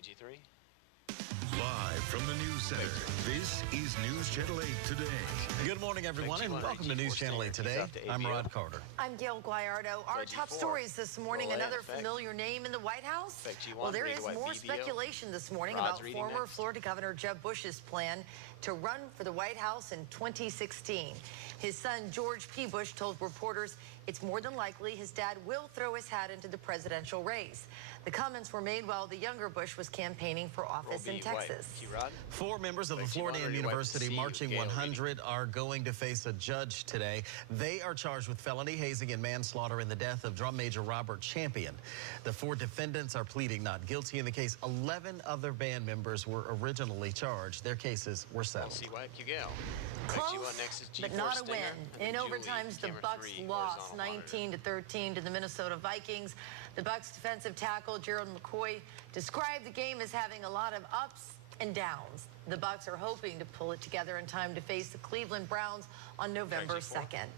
Play G3. Live from the News Center, this is News Channel 8 Today. Good morning, everyone, and welcome to News Channel 8 Today. I'm Rod Carter. I'm Gail Guayardo. Our top stories this morning, another familiar name in the White House. Well, there is more speculation this morning about former Florida Governor Jeb Bush's plan to run for the White House in 2016. His son, George P. Bush, told reporters it's more than likely his dad will throw his hat into the presidential race. The comments were made while the younger Bush was campaigning for office in Texas. Four members of the Florida University Marching 100 are going to face a judge today. They are charged with felony hazing and manslaughter in the death of drum major Robert Champion. The four defendants are pleading not guilty in the case. 11 other band members were originally charged. Their cases were settled. Close, but not a win. In overtimes, the Bucks lost 19-13 to the Minnesota Vikings. The Bucks defensive tackle Gerald McCoy described the game as having a lot of ups and downs. The Bucks are hoping to pull it together in time to face the Cleveland Browns on November 2nd.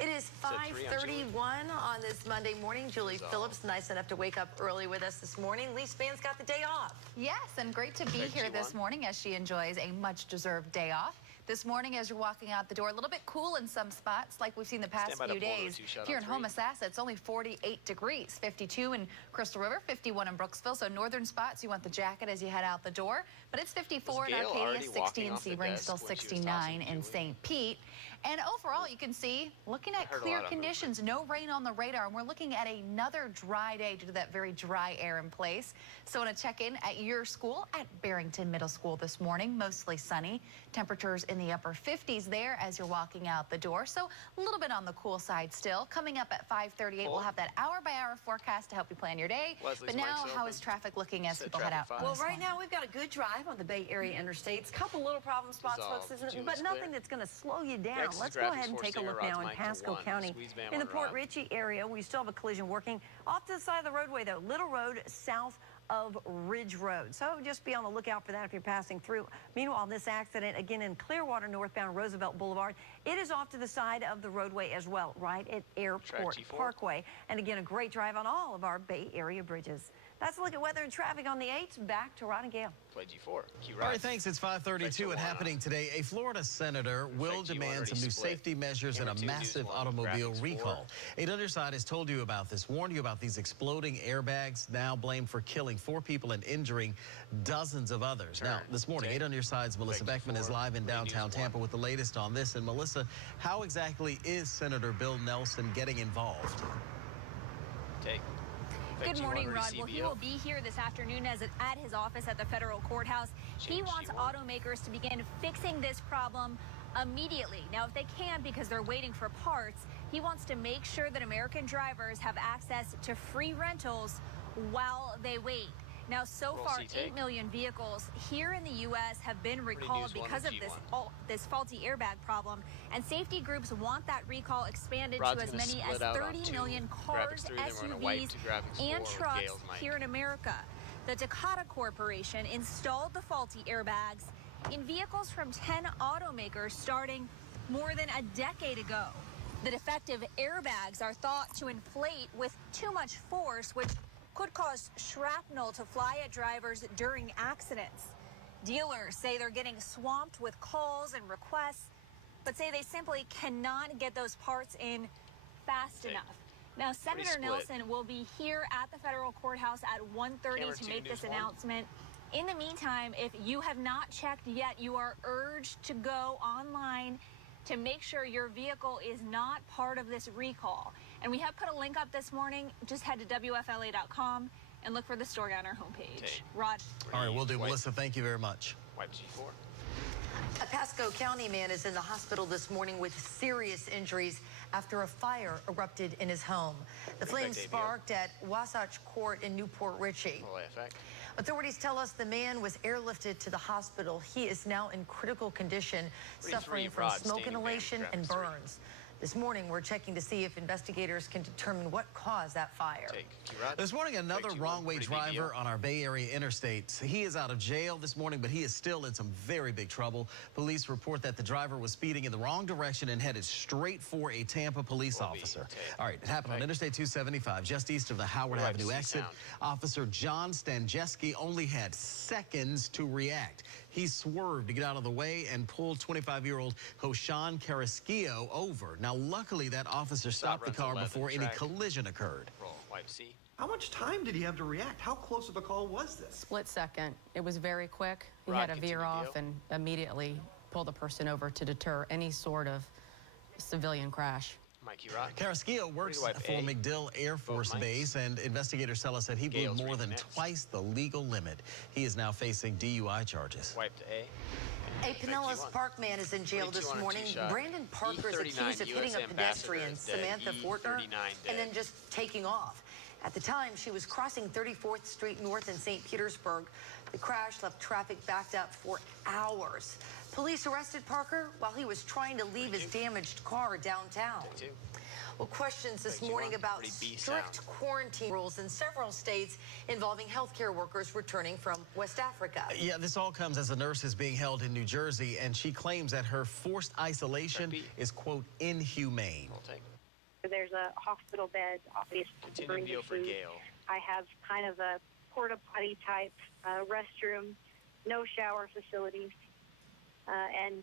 It is 5:31 on this Monday morning. Julie Phillips, nice enough to wake up early with us this morning. Leafs fans got the day off. Yes, and great to be here this morning as she enjoys a much-deserved day off. This morning, as you're walking out the door, a little bit cool in some spots, like we've seen the past few days. Here in Homosassa, it's only 48 degrees, 52 in Crystal River, 51 in Brooksville. So northern spots, you want the jacket as you head out the door. But it's 54 in Arcadia, 60 in Sebring, still 69 in St. Pete. And overall, you can see, looking at clear conditions, no rain on the radar, and we're looking at another dry day due to that very dry air in place. So I want to check in at your school at Barrington Middle School this morning, mostly sunny. Temperatures in the upper 50s there as you're walking out the door. So a little bit on the cool side still. Coming up at 5:38, we'll have that hour-by-hour forecast to help you plan your day. But now, how is traffic looking as people head out? Well, right now, we've got a good drive on the Bay Area interstates. Couple little problem spots, folks, but nothing that's going to slow you down. Let's go ahead and take a look now in Pasco County. In the Port Richey area, we still have a collision working. Off to the side of the roadway, though, Little Road south of Ridge Road. So just be on the lookout for that if you're passing through. Meanwhile, this accident, again in Clearwater, northbound Roosevelt Boulevard, it is off to the side of the roadway as well, right at Airport Parkway. And again, a great drive on all of our Bay Area bridges. That's a look at weather and traffic on the 8s. Back to Rod and Gail. Play G4. All right, thanks. It's 5:32 and happening today. A Florida senator will demand some new safety measures in a massive automobile recall. 8 on your side has told you about this, warned you about these exploding airbags now blamed for killing 4 people and injuring dozens of others. Now, this morning, 8 on your side's Melissa Beckman is live in downtown Tampa with the latest on this. And Melissa, how exactly is Senator Bill Nelson getting involved? Good morning, Rod. Well, he will be here this afternoon at his office at the federal courthouse. He wants automakers to begin fixing this problem immediately. Now, if they can, because they're waiting for parts, he wants to make sure that American drivers have access to free rentals while they wait. Now, so far, 8 million vehicles here in the U.S. have been recalled because of this faulty airbag problem, and safety groups want that recall expanded to as many as 30 million cars, SUVs, and trucks here in America. The Takata Corporation installed the faulty airbags in vehicles from 10 automakers starting more than a decade ago. The defective airbags are thought to inflate with too much force, which could cause shrapnel to fly at drivers during accidents. Dealers say they're getting swamped with calls and requests, but say they simply cannot get those parts in fast enough. Now, Senator Nelson will be here at the federal courthouse at 1:30 to make this announcement. In the meantime, if you have not checked yet, you are urged to go online to make sure your vehicle is not part of this recall. And we have put a link up this morning. Just head to WFLA.com and look for the story on our homepage. Rod. All right, we'll do. Melissa, thank you very much. A Pasco County man is in the hospital this morning with serious injuries after a fire erupted in his home. The flames sparked at Wasatch Court in Newport Richey. Authorities tell us the man was airlifted to the hospital. He is now in critical condition, suffering from smoke inhalation and burns. This morning, we're checking to see if investigators can determine what caused that fire. This morning, another wrong-way driver on our Bay Area interstates. He is out of jail this morning, but he is still in some very big trouble. Police report that the driver was speeding in the wrong direction and headed straight for a Tampa police officer. All right, it happened on Interstate 275, just east of the Howard Avenue exit. Officer John Stanjeski only had seconds to react. He swerved to get out of the way and pulled 25-year-old Hoshan Carrasquillo over. Now, luckily, that officer stopped the car before any collision occurred. How much time did he have to react? How close of a call was this? Split second. It was very quick. He had to veer off and immediately pull the person over to deter any sort of civilian crash. Carrasquillo works for MacDill Air Force Base, and investigators tell us that he blew more than twice the legal limit. He is now facing DUI charges. A Pinellas Park man is in jail this morning. Brandon Parker is accused of hitting a pedestrian, Samantha Fortner, and then just taking off. At the time, she was crossing 34th Street North in St. Petersburg. The crash left traffic backed up for hours. Police arrested Parker while he was trying to leave his damaged car downtown. Well, questions this morning about strict quarantine rules in several states involving healthcare workers returning from West Africa. Yeah, this all comes as a nurse is being held in New Jersey, and she claims that her forced isolation is, quote, inhumane. There's a hospital bed, obviously. I have kind of a porta potty type restroom, no shower facilities, and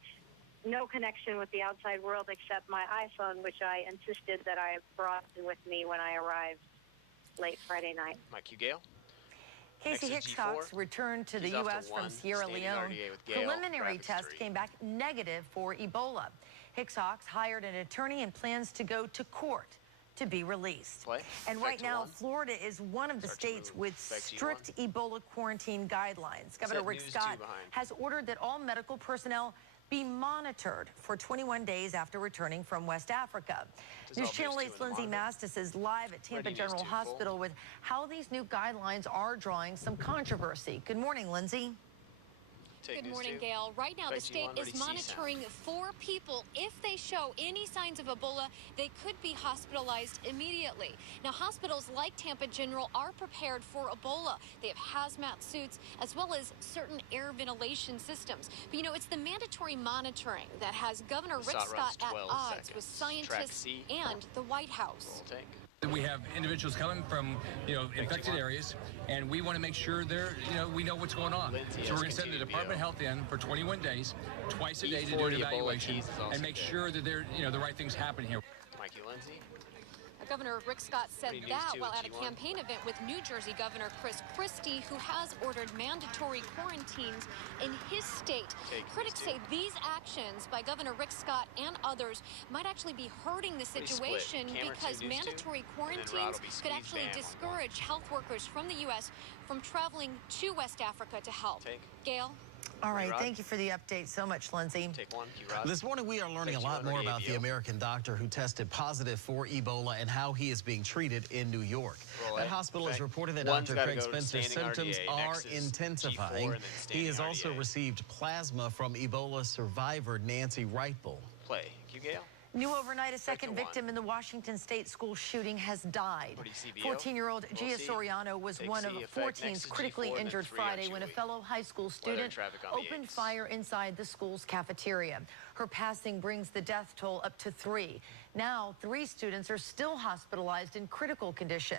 no connection with the outside world except my iPhone, which I insisted that I brought with me when I arrived late Friday night. Casey Hicks-Cox returned to the U.S. from Sierra Leone. Preliminary test came back negative for Ebola. Hicks-Cox hired an attorney and plans to go to court to be released. And right now, Florida is one of the states with strict Ebola quarantine guidelines. Governor Rick Scott has ordered that all medical personnel be monitored for 21 days after returning from West Africa. News Channel 8's Lindsay Mastis is live at Tampa General Hospital with how these new guidelines are drawing some controversy. Good morning, Lindsay. Good morning, Gail. Right now, the state is monitoring 4 people. If they show any signs of Ebola, they could be hospitalized immediately. Now, hospitals like Tampa General are prepared for Ebola. They have hazmat suits as well as certain air ventilation systems. But, you know, it's the mandatory monitoring that has Governor Rick Scott at odds with scientists and the White House. We have individuals coming from, infected areas, and we want to make sure we know what's going on. So we're going to send the Department of Health in for 21 days, twice a day to do an evaluation and make sure that the right things happen here. Governor Rick Scott said that while at a campaign event with New Jersey Governor Chris Christie, who has ordered mandatory quarantines in his state. Critics say these actions by Governor Rick Scott and others might actually be hurting the situation because mandatory quarantines could actually discourage health workers from the U.S. from traveling to West Africa to help. Gail? All right, thank you for the update so much, Lindsay. This morning, we are learning a lot more about the American doctor who tested positive for Ebola and how he is being treated in New York. That hospital has reported that Dr. Craig Spencer's symptoms are intensifying. He has also received plasma from Ebola survivor Nancy Wrightbull. New overnight, a second victim in the Washington State school shooting has died. 14-year-old Gia Soriano was one of 14 critically injured Friday when a fellow high school student opened fire inside the school's cafeteria. Her passing brings the death toll up to 3. Now, 3 students are still hospitalized in critical condition.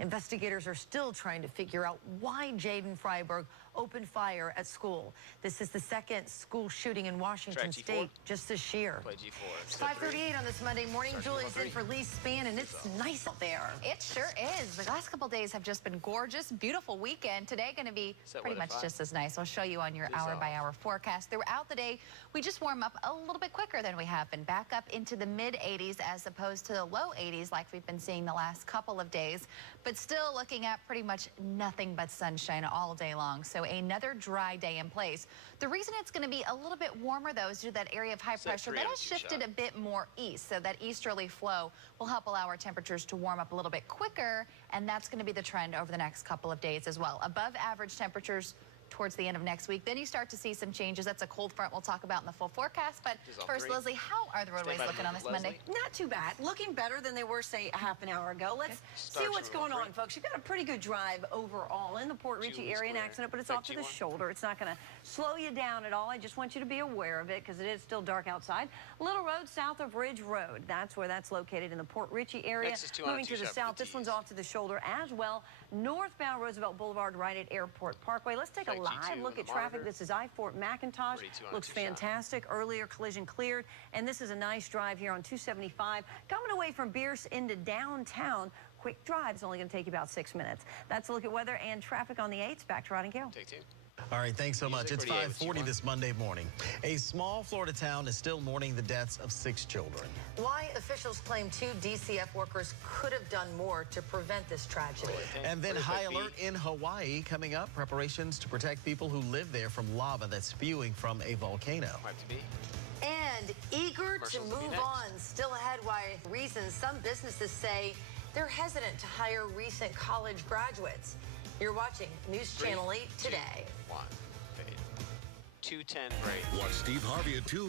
Investigators are still trying to figure out why Jaden Freiberg opened fire at school. This is the second school shooting in Washington State just this year. It's 5:38 on this Monday morning. Julie's in for Lee Spann, and it's nice out there. It sure is. The last couple days have just been gorgeous. Beautiful weekend. Today going to be pretty much just as nice. I'll show you on your hour-by-hour forecast. Throughout the day, we just warm up a little bit quicker than we have been. Back up into the mid-80s as opposed to the low 80s like we've been seeing the last couple of days. But still looking at pretty much nothing but sunshine all day long. So another dry day in place. The reason it's going to be a little bit warmer, though, is due to that area of high pressure that has shifted a bit more east. So that easterly flow will help allow our temperatures to warm up a little bit quicker, and that's going to be the trend over the next couple of days as well. Above average temperatures towards the end of next week. Then you start to see some changes. That's a cold front we'll talk about in the full forecast. But first, Leslie, how are the roadways looking on this Monday? Not too bad. Looking better than they were, say, a half an hour ago. Let's see what's going on, folks. You've got a pretty good drive overall in the Port Richey area, an accident, but it's off to the shoulder. It's not going to slow you down at all. I just want you to be aware of it because it is still dark outside. Little Road south of Ridge Road. That's where that's located in the Port Richey area. Moving to the south, this one's off to the shoulder as well. Northbound Roosevelt Boulevard right at Airport Parkway. Let's take a live look at traffic. This is I-4 McIntosh. Looks fantastic. Earlier collision cleared. And this is a nice drive here on 275. Coming away from Bierce into downtown. Quick drive is only going to take you about 6 minutes. That's a look at weather and traffic on the 8s. Back to Rod and Gail. Take 2. All right, thanks so much. It's 5:40 this Monday morning. A small Florida town is still mourning the deaths of 6 children. Why officials claim 2 DCF workers could have done more to prevent this tragedy. And then high alert in Hawaii coming up. Preparations to protect people who live there from lava that's spewing from a volcano. And eager to move on. Still ahead why reasons some businesses say they're hesitant to hire recent college graduates. You're watching News Channel 8 today. 2:10 break. Watch Steve Harvey at 2.